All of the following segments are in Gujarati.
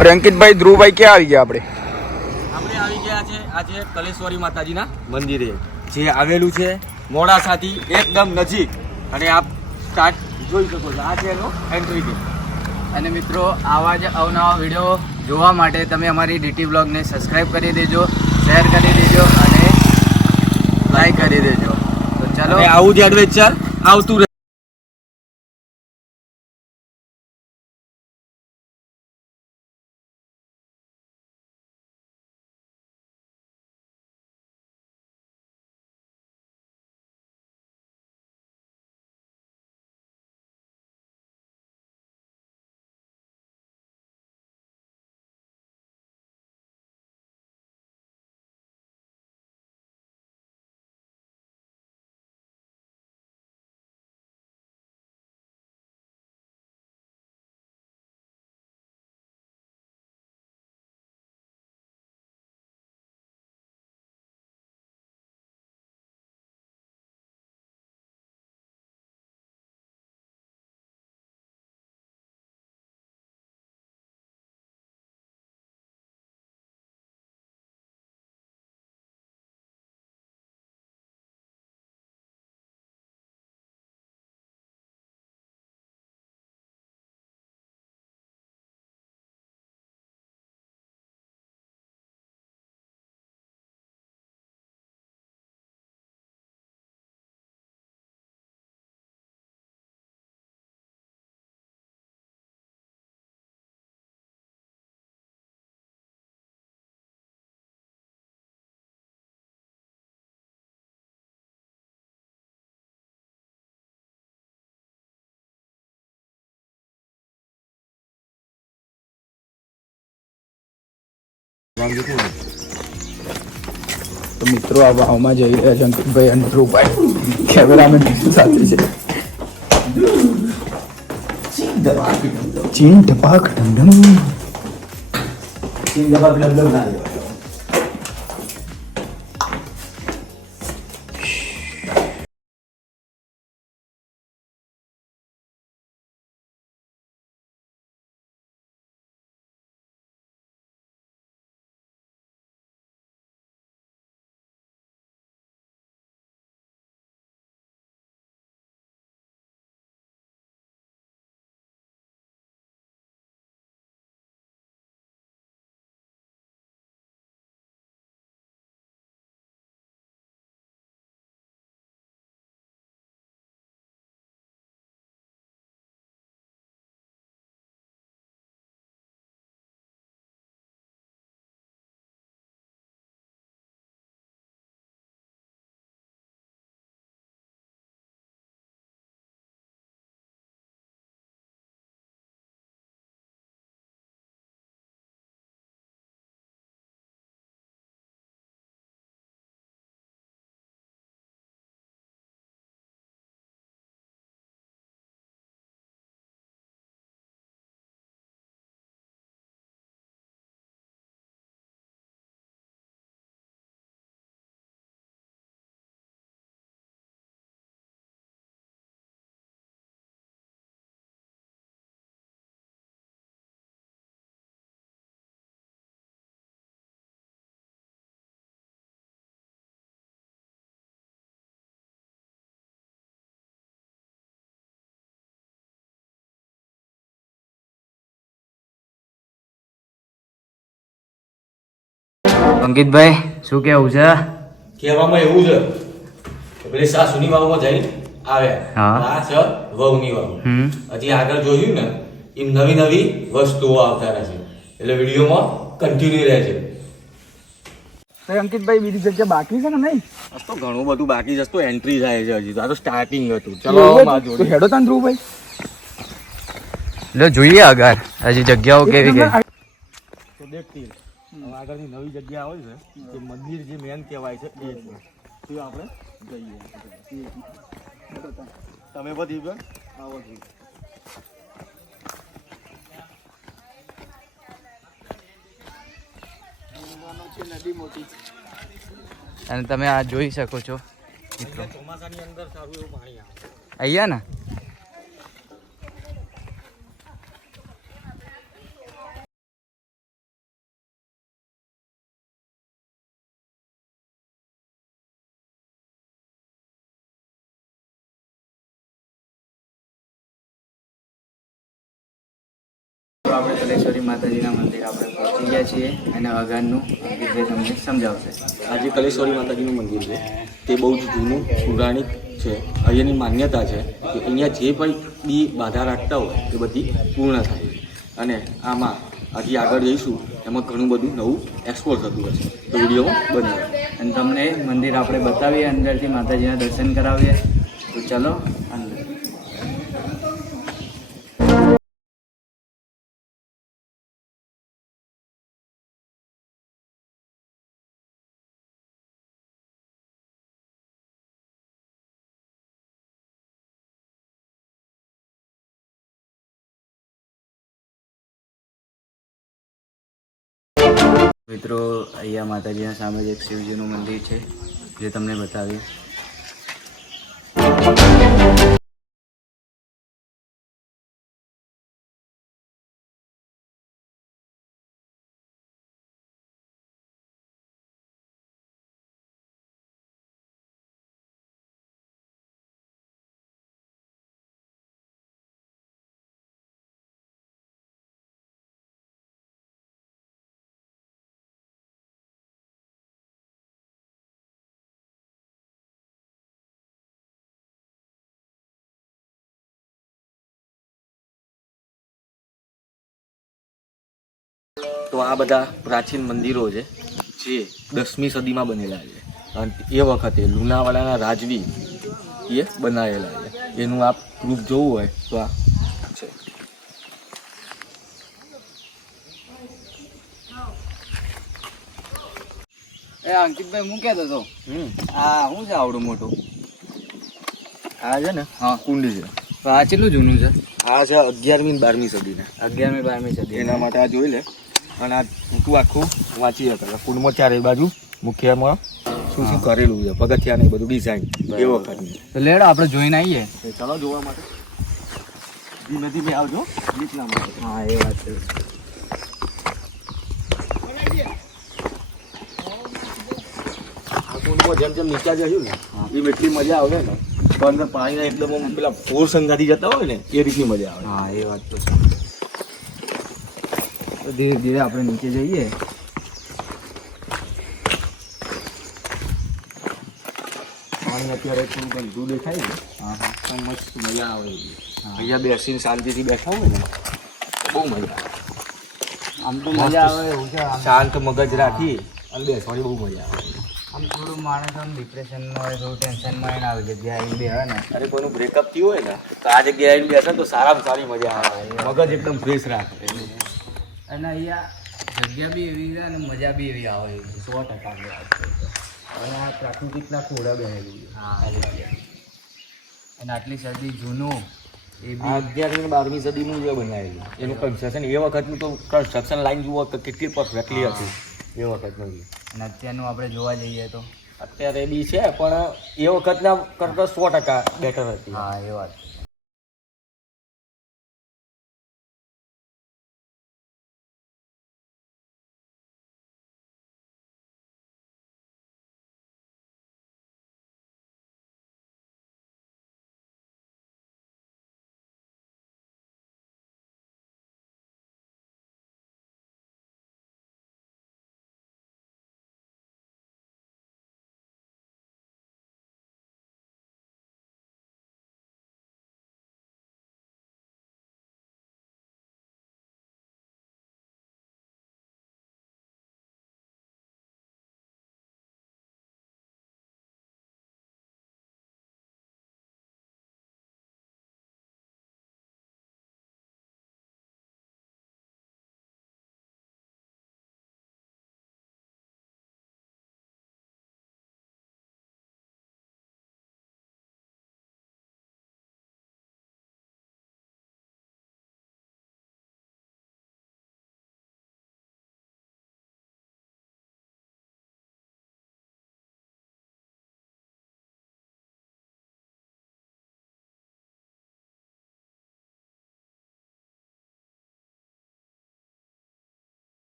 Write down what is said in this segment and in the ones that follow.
અરે અંકિતભાઈ, ધ્રુવભાઈ ક્યાં આવી ગયા આપણે? આપણે આવી ગયા છે આજે કલેશ્વરી માતાજીના મંદિરે, જે આવેલું છે મોડાસાથી એકદમ નજીક. અને આપ સ્ટાર્ટ જોઈ શકો છો, આ છે એનો એન્ટ્રી ગેટ. અને મિત્રો, આવા જ અવનવા વિડીયો જોવા માટે તમે અમારી ડીટી બ્લોગને સબસ્ક્રાઈબ કરી દેજો, શેર કરી દેજો અને લાઈક કરી દેજો. તો ચાલો, આવું જ એડવેન્ચર આવતું રહે. તો મિત્રો, આ વાવમાં જઈ રહ્યા છે અંકિતભાઈ અને ધ્રુવભાઈ. કેમેરામેન સાથે છે. ચીન ધપાક ઢમઢમ. અંકિતભાઈ, શું કેવું છે? કહેવામાં એવું છે કે પેલી સાસુની વાવમાં જઈ આવ્યા, આ છે વહુની વાવ. હજી આગળ જોયું ને એમ નવી નવી વસ્તુઓ આવતા રહે છે, એટલે વિડીયોમાં કન્ટિન્યુ રહે છે. અંકિતભાઈ, બીજી જગ્યા બાકી છે કે નહીં? તો ઘણું બધું બાકી છે, તો એન્ટ્રી થાય છે હજી તો. આ તો સ્ટાર્ટિંગ હતું. ચલો હેડો તાન ધ્રુવભાઈ, એટલે જોઈએ આગળ હજી જગ્યાઓ કેવી કે દેખતી. આગળની નવી જગ્યા હોય છે, જે મંદિર જે મેન કહેવાય છે એ છે, આપણે જઈએ. તમે બધી આવો છો. નદી મોટી છે અને તમે આ જોઈ શકો છો મિત્રો, ચોમાસાની અંદર સારું એવું પાણી આવે અહીંયા ને. આપણે કલેશ્વરી માતાજીના મંદિર આપણે પહોંચી ગયા છીએ અને અગાનનું વિશે તમને સમજાવશે. આ જે કલેશ્વરી માતાજીનું મંદિર છે તે બહુ જ જૂનું પૌરાણિક છે. અહીંયાની માન્યતા છે કે અહીંયા જે પણ બી બાધા રાખતા હોય એ બધી પૂર્ણ થાય છે. અને આમાં હજી આગળ જઈશું એમાં ઘણું બધું નવું એક્સપ્લોર થતું હશે, તો વિડીયોમાં બનાવો. અને તમને મંદિર આપણે બતાવીએ, અંદરથી માતાજીના દર્શન કરાવીએ. તો ચલો અંદર. મિત્રો, અહીંયા માતાજીના સામે જ એક શિવજીનું મંદિર છે જે તમને બતાવીએ. તો આ બધા પ્રાચીન મંદિરો છે જે 10મી સદીમાં બનેલા છે. અને એ વખતે લુણાવાડાના રાજવી એ બનાવેલા છે. એનું આ પ્રૂફ જોવું હોય તો આ છે. અંકિતભાઈ, હું કહેતો હતો, આ શું છે આવડું મોટું? આ છે ને, હા, કુંડ છે. આ કેટલું જૂનું છે? આ છે 11મી અને 12મી સદીના. 11મી 12મી સદી. એના માટે આ જોઈ લે. અને આ તું આખું વાંચી શકે. કુંડમાં ચારે બાજુ મુખ્યમાં શું શું કરેલું છે, પગથિયા ને બધું ડિઝાઇન એ વખતની. તો લેડો આપણે જોઈને આવીએ. ચાલો જોવા માટે ધીમે ધીમે આવજો. નીચલા માટે. હા, એ વાત છે. આ કુંડમાં જેમ જેમ નીચે જશું ને એમ એટલી મજા આવે ને. તો અંદર પાણીના એકદમ આમ પેલા ફોર્સ સંગાથી જતા હોય ને એ રીતની મજા આવે. હા, એ વાત તો છે. તો ધીરે ધીરે આપણે નીચે જઈએ. પાણી અત્યારે થોડું ગંદુ દેખાય ને. હા હા, પણ મસ્ત મજા આવે. અહીંયા બેસીને શાંતિથી બેઠા હોય ને બહુ મજા આવે. આમ તો મજા આવે એવું છે. શાંત મગજ રાખી અને બેસવાની બહુ મજા આવે. આમ થોડું માણસ આમ ડિપ્રેશનમાં હોય, થોડું ટેન્શનમાં એને આવી જગ્યાએ આવીને બેહે ને. અરે કોઈનું બ્રેકઅપ થયું હોય ને તો આ જગ્યાએ આવીને બેસે ને તો સારામાં સારી મજા આવે. મગજ એકદમ ફ્રેશ રાખે. અને અહીંયા જગ્યા બી એવી છે અને મજા બી એવી આવે એવી છે. 100% અને આ પ્રાકૃતિકના ખોડા બેહેલું છે. હા. આ જગ્યા અને આટલી સદી જૂનું એ બી. આ 11મી અને 12મી સદીનું જે બનાવેલું એનું કન્સ્ટ્રક્શન એ વખતનું તો કન્સ્ટ્રક્શન લાઈન જુઓ તો કેટલી પરફેક્ટલી હતી એ વખતનું. અને અત્યારનું આપણે જોવા જઈએ તો અત્યારે બી છે પણ એ વખતના કરતાં 100% બેટર હતી. હા, એ વાત.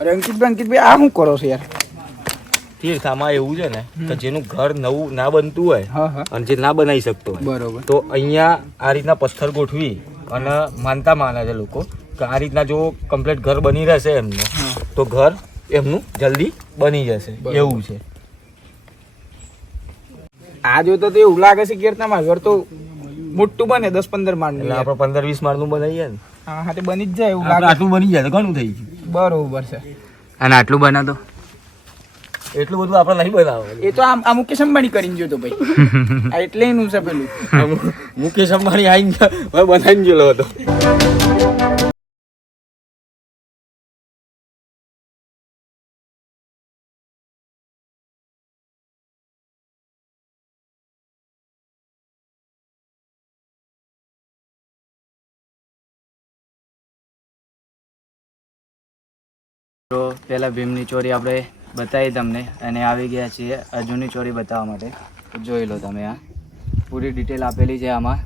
અરે અંકિતભાઈ આ શું કરો છો યાર? તીર્થામાં એવું છે ને કે જેનું ઘર નવું ના બનતું હોય હા હા અને જે ના બનાવી શકતો હોય બરોબર. તો અહીંયા આ રીતના પથ્થર ગોઠવી અને માનતા માને છે લોકો કે આ રીતના જો કમ્પ્લીટ ઘર બની રહેશે એમનું તો ઘર એમનું જલ્દી બની જશે એવું છે. આ જો તો એવું લાગે છે કે તમારું ઘર તો મોટું બને 10-15 માળનું. એટલે આપણે 15-20 માળનું બનાવીએ ને હા હા તે બની જ જાય એવું આપણે લાગે. આટલું બની જાય તો ઘણું થઈ ગયું. બરોબર છે. અને આટલું બનાતો એટલું બધું આપણે નહીં બનાવવાનું. એ તો આ મુકેશ અંબાણી કરીને જોતો ભાઈ. આ એટલે એનું છે પેલું. મુકેશ અંબાણી આવીને હવે બનાવીને ગયેલો હતો. તો પહેલા ભીમની ચોરી આપણે બતાવી તમને અને આવી ગયા છીએ અર્જુનની ચોરી બતાવવા માટે. જોઈ લો તમે, આ પૂરી ડિટેલ આપેલી છે આમાં.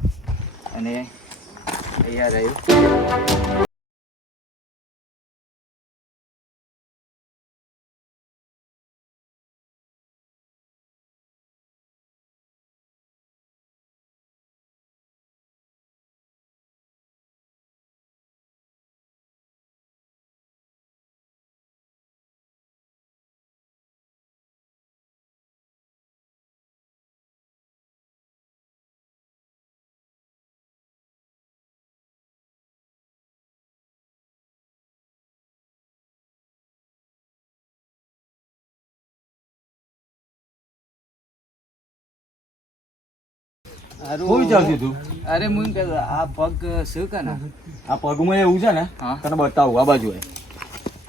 અને અહીંયા રહ્યું શું વિચારશું તું? અરે હું એમ કહેતો, આ પગ શું કે ને આ પગમાં એવું છે ને હા. તને બતાવું આ બાજુ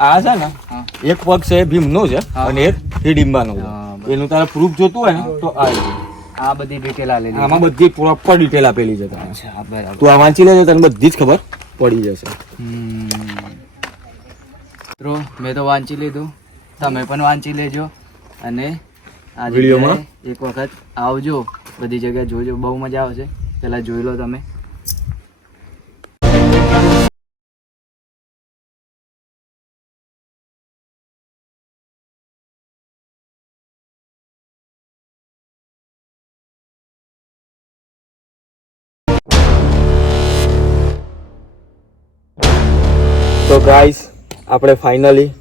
આ છે ને હા. એક પગ છે ભીમનો છે હા. અને એક હિડિંબાનો હા, છે. બરાબર. એનું તારે પ્રૂફ જોતું હોય ને તો આ છે. આ બધી ડિટેલ આલેલી આમાં બધી પ્રોપર ડિટેલ આપેલી છે તને. અચ્છા બરાબર. તું આ વાંચી લેજો તને બધી જ ખબર પડી જશે. મિત્રો મેં તો વાંચી લીધું, તમે પણ વાંચી લેજો. અને આ વિડીયોમાં? જગ્યાએ એક વખત આવજો, બધી જગ્યાએ જોજો, બહુ મજા આવશે. પહેલાં જોઈ લો તમે. તો ગાઈસ આપણે ફાઇનલી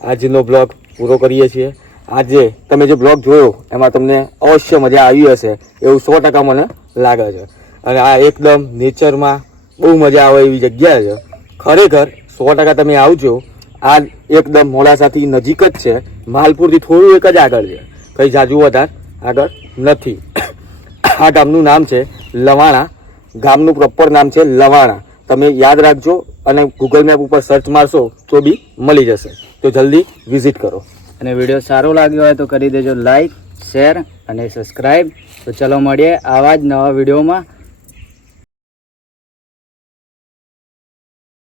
આજનો બ્લોગ પૂરો કરીએ છીએ. આજે તમે જે બ્લોગ જોયો એમાં તમને અવશ્ય મજા આવી હશે એવું 100% મને લાગે છે. અને આ એકદમ નેચરમાં બહુ મજા આવે એવી જગ્યા છે. ખરેખર 100% તમે આવજો. આ એકદમ મોડાસાથી નજીક જ છે. માલપુરથી થોડું એક જ આગળ છે, કંઈ જાજુ વધારે આગળ નથી. આ ગામનું નામ છે લવાણા. ગામનું પ્રોપર નામ છે લવાણા. તમે યાદ રાખજો અને ગૂગલ મેપ ઉપર સર્ચ મારશો તો બી મળી જશે. તો જલ્દી વિઝિટ કરો. અને વિડીયો સારો લાગ્યો હોય તો કરી દેજો લાઈક, શેર અને સબસ્ક્રાઈબ. તો ચલો મળીએ આવા જ નવા વિડીયોમાં.